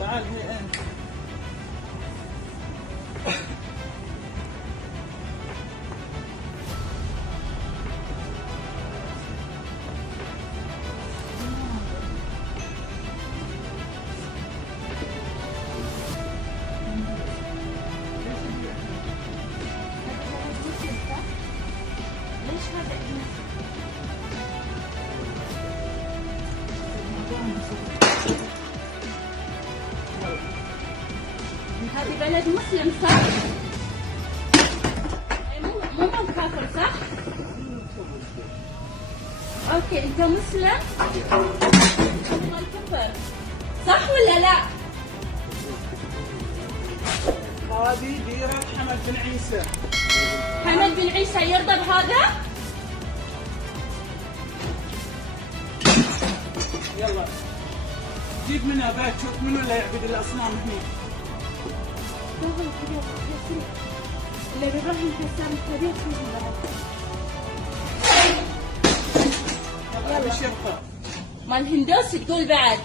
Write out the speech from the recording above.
تعال هي انت. ليش هذا هذه بلد مسلم صح؟ مو كافر صح؟ اوكي انت مسلم؟ الكفر صح ولا لا؟ هذه ديرة حمد بن عيسى. حمد بن عيسى يرضى بهذا؟ يلا جيب منها بيت، شوف منو اللي يعبد الاصنام هني. اللي بيروح يكسر الكبير فيه بعد. يلا بشرطة مال هندوس تقول بعد.